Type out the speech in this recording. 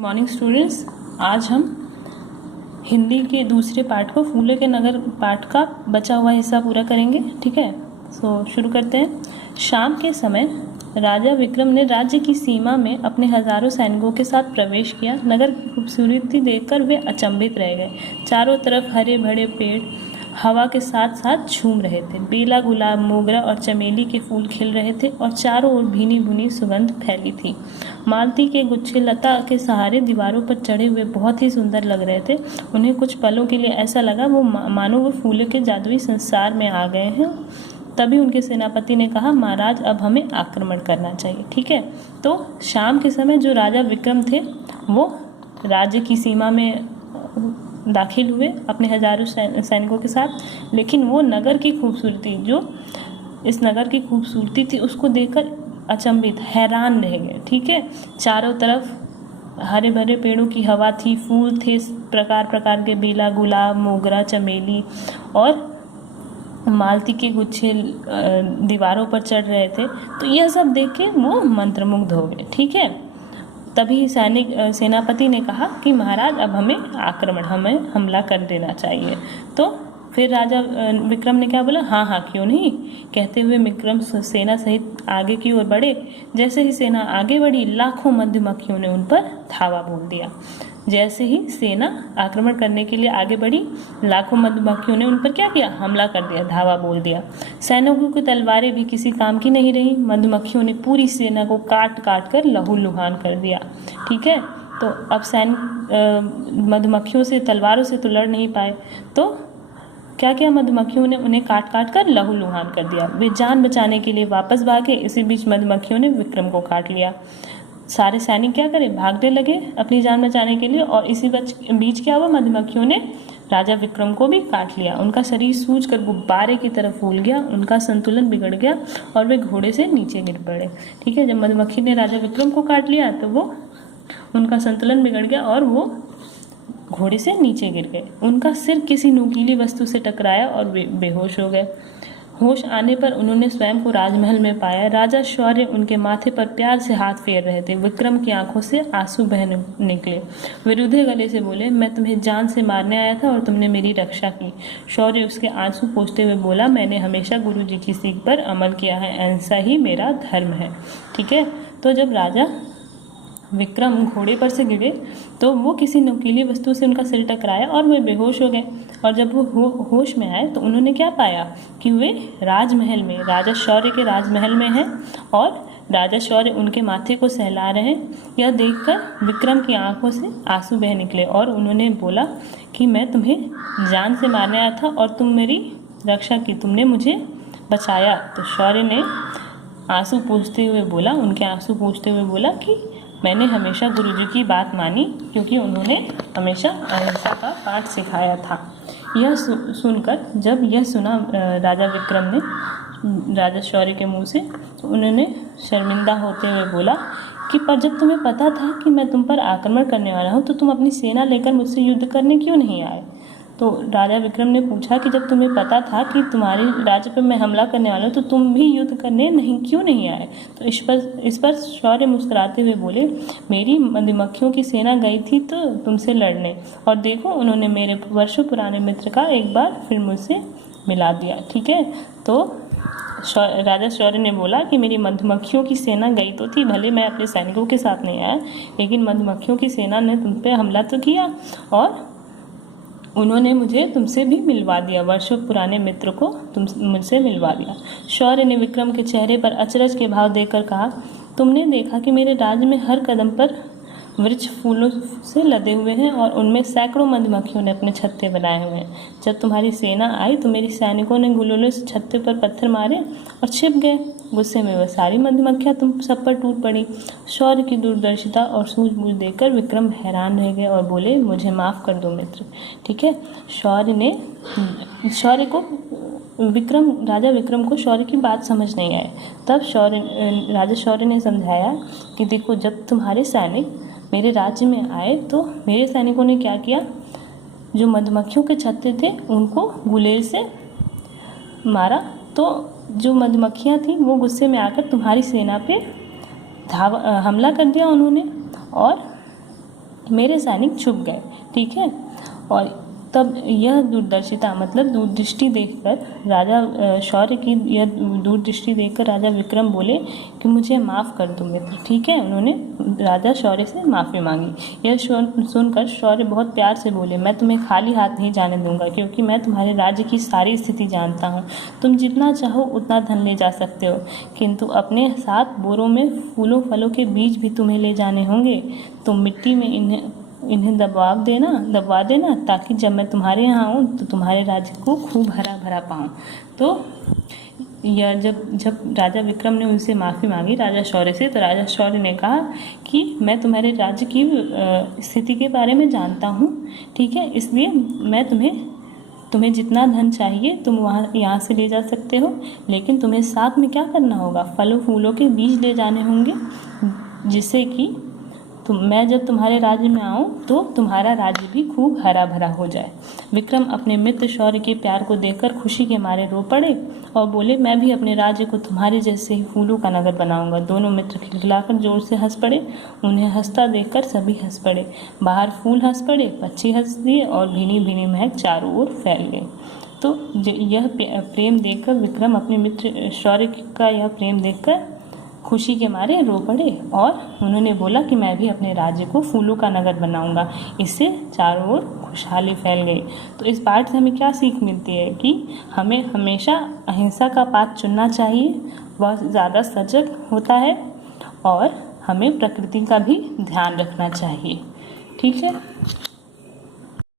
Morning students, आज हम हिंदी के दूसरे पार्ट को फूले के नगर पार्ट का बचा हुआ हिस्सा पूरा करेंगे। ठीक है, शुरू करते हैं। शाम के समय राजा विक्रम ने राज्य की सीमा में अपने हजारों सैनिकों के साथ प्रवेश किया। नगर की खूबसूरती देखकर वे अचंभित रह गए। चारों तरफ हरे भरे पेड़ हवा के साथ साथ झूम रहे थे। बेला, गुलाब, मोगरा और चमेली के फूल खिल रहे थे और चारों ओर भीनी भुनी सुगंध फैली थी। मालती के गुच्छे लता के सहारे दीवारों पर चढ़े हुए बहुत ही सुंदर लग रहे थे। उन्हें कुछ पलों के लिए ऐसा लगा मानो वो फूलों के जादुई संसार में आ गए हैं। तभी उनके सेनापति ने कहा, महाराज अब हमें आक्रमण करना चाहिए। ठीक है, तो शाम के समय जो राजा विक्रम थे वो राज्य की सीमा में दाखिल हुए अपने हजारों सैनिकों के साथ। लेकिन वो नगर की खूबसूरती, जो इस नगर की खूबसूरती थी, उसको देखकर अचंभित, हैरान रह गए। ठीक है, चारों तरफ हरे भरे पेड़ों की हवा थी, फूल थे प्रकार प्रकार के, बेला, गुलाब, मोगरा, चमेली और मालती के गुच्छे दीवारों पर चढ़ रहे थे। तो यह सब देख के वो मंत्रमुग्ध हो गए। ठीक है, तभी सेनापति ने कहा कि महाराज अब हमें हमला कर देना चाहिए। तो फिर राजा विक्रम ने क्या बोला, हाँ हाँ क्यों नहीं, कहते हुए विक्रम सेना सहित आगे की ओर बढ़े। जैसे ही सेना आगे बढ़ी, लाखों मधुमक्खियों ने उन पर धावा बोल दिया। जैसे ही सेना आक्रमण करने के लिए आगे बढ़ी, लाखों मधुमक्खियों ने उन पर क्या किया, हमला कर दिया, धावा बोल दिया। सैनिकों की तलवारें भी किसी काम की नहीं रही। मधुमक्खियों ने पूरी सेना को काट काट कर लहूलुहान कर दिया। ठीक है, तो अब सैनिक मधुमक्खियों से, तलवारों से तो लड़ नहीं पाए, तो क्या किया, मधुमक्खियों ने उन्हें काट काट कर लहूलुहान कर दिया। वे जान बचाने के लिए वापस भागे। इसी बीच मधुमक्खियों ने विक्रम को काट लिया। सारे सैनिक क्या करें, भागने लगे अपनी जान बचाने के लिए। और इसी बीच क्या हुआ, मधुमक्खियों ने राजा विक्रम को भी काट लिया। उनका शरीर सूजकर गुब्बारे की तरह फूल गया, उनका संतुलन बिगड़ गया और वे घोड़े से नीचे गिर पड़े। ठीक है, जब मधुमक्खी ने राजा विक्रम को काट लिया तो वो उनका संतुलन बिगड़ गया और वो घोड़े से नीचे गिर गए। उनका सिर किसी नुकीली वस्तु से टकराया और वे बेहोश हो गए। होश आने पर उन्होंने स्वयं को राजमहल में पाया। राजा शौर्य उनके माथे पर प्यार से हाथ फेर रहे थे। विक्रम की आंखों से आंसू बह निकले। वे रुधे गले से बोले, मैं तुम्हें जान से मारने आया था और तुमने मेरी रक्षा की। शौर्य उसके आंसू पोंछते हुए बोला, मैंने हमेशा गुरु जी की सीख पर अमल किया है, ऐसा ही मेरा धर्म है। ठीक है, तो जब राजा विक्रम घोड़े पर से गिरे तो वो किसी नुकीली वस्तु से उनका सिर टकराया और वे बेहोश हो गए। और जब वो होश में आए तो उन्होंने क्या पाया कि वे राजमहल में, राजा शौर्य के राजमहल में हैं और राजा शौर्य उनके माथे को सहला रहे हैं। यह देखकर विक्रम की आंखों से आंसू बह निकले और उन्होंने बोला कि मैं तुम्हें जान से मारने आया था और तुम मेरी रक्षा की, तुमने मुझे बचाया। तो शौर्य ने आंसू पोंछते हुए बोला, उनके आंसू पोंछते हुए बोला कि मैंने हमेशा गुरुजी की बात मानी, क्योंकि उन्होंने हमेशा अहिंसा का पाठ सिखाया था। यह सुनकर, जब यह सुना राजा विक्रम ने राजा शौर्य के मुंह से, तो उन्होंने शर्मिंदा होते हुए बोला कि पर जब तुम्हें पता था कि मैं तुम पर आक्रमण करने वाला हूँ तो तुम अपनी सेना लेकर मुझसे युद्ध करने क्यों नहीं आए। तो राजा विक्रम ने पूछा कि जब तुम्हें पता था कि तुम्हारे राज्य पर मैं हमला करने वाला हूँ तो तुम भी युद्ध करने क्यों नहीं आए। तो इस पर शौर्य मुस्कुराते हुए बोले, मेरी मधुमक्खियों की सेना गई थी तो तुमसे लड़ने, और देखो उन्होंने मेरे वर्षों पुराने मित्र का एक बार फिर मुझसे मिला दिया। ठीक है, तो राजा शौर्य ने बोला कि मेरी मधुमक्खियों की सेना गई तो थी, भले मैं अपने सैनिकों के साथ नहीं आया, लेकिन मधुमक्खियों की सेना ने तुम पे हमला तो किया और उन्होंने मुझे तुमसे भी मिलवा दिया, वर्षों पुराने मित्र को तुम मुझसे मिलवा दिया। शौर्य ने विक्रम के चेहरे पर अचरज के भाव देखकर कहा, तुमने देखा कि मेरे राज्य में हर कदम पर वृक्ष फूलों से लदे हुए हैं और उनमें सैकड़ों मधुमक्खियों ने अपने छत्ते बनाए हुए हैं। जब तुम्हारी सेना आई तो मेरे सैनिकों ने गुललों से छत्ते पर पत्थर मारे और छिप गए। गुस्से में वह सारी मधुमक्खियां तुम सब पर टूट पड़ी। शौर्य की दूरदर्शिता और सूझबूझ देखकर विक्रम हैरान रह गए और बोले, मुझे माफ़ कर दो मित्र। ठीक है, राजा विक्रम को शौर्य की बात समझ नहीं आई। तब राजा शौर्य ने समझाया कि देखो, जब तुम्हारे सैनिक मेरे राज्य में आए तो मेरे सैनिकों ने क्या किया, जो मधुमक्खियों के छत्ते थे उनको गुलेल से मारा। तो जो मधुमक्खियाँ थीं वो गुस्से में आकर तुम्हारी सेना पे हमला कर दिया उन्होंने, और मेरे सैनिक छुप गए। ठीक है, और तब यह दूरदर्शिता मतलब दूरदृष्टि देखकर राजा शौर्य की यह दूरदृष्टि देखकर राजा विक्रम बोले कि मुझे माफ़ कर दो मित्र। ठीक है, उन्होंने राजा शौर्य से माफ़ी मांगी। यह सुनकर शौर्य बहुत प्यार से बोले, मैं तुम्हें खाली हाथ नहीं जाने दूंगा, क्योंकि मैं तुम्हारे राज्य की सारी स्थिति जानता हूँ। तुम जितना चाहो उतना धन ले जा सकते हो, किंतु अपने साथ बोरों में फूलों फलों के बीज भी तुम्हें ले जाने होंगे। तुम मिट्टी में इन्हें दबवा देना, ताकि जब मैं तुम्हारे यहाँ आऊँ तो तुम्हारे राज्य को खूब हरा भरा पाऊँ। तो यह जब राजा विक्रम ने उनसे माफ़ी मांगी राजा शौर्य से, तो राजा शौर्य ने कहा कि मैं तुम्हारे राज्य की स्थिति के बारे में जानता हूँ। ठीक है, इसलिए मैं तुम्हें जितना धन चाहिए तुम यहाँ से ले जा सकते हो, लेकिन तुम्हें साथ में क्या करना होगा, फलों फूलों के बीज ले जाने होंगे, जिससे कि मैं जब तुम्हारे राज्य में आऊँ तो तुम्हारा राज्य भी खूब हरा भरा हो जाए। विक्रम अपने मित्र शौर्य के प्यार को देखकर खुशी के मारे रो पड़े और बोले, मैं भी अपने राज्य को तुम्हारे जैसे ही फूलों का नगर बनाऊंगा। दोनों मित्र खिलखिलाकर जोर से हंस पड़े। उन्हें हंसता देखकर सभी हंस पड़े। बाहर फूल हंस पड़े, पक्षी हंस दिए और भीनी भीनी महक चारों ओर फैल गई। तो यह प्रेम देखकर विक्रम अपने मित्र शौर्य का यह प्रेम देखकर खुशी के मारे रो पड़े और उन्होंने बोला कि मैं भी अपने राज्य को फूलों का नगर बनाऊंगा। इससे चारों ओर खुशहाली फैल गई। तो इस पाठ से हमें क्या सीख मिलती है कि हमें हमेशा अहिंसा का पाथ चुनना चाहिए, वह ज़्यादा सजग होता है, और हमें प्रकृति का भी ध्यान रखना चाहिए। ठीक है।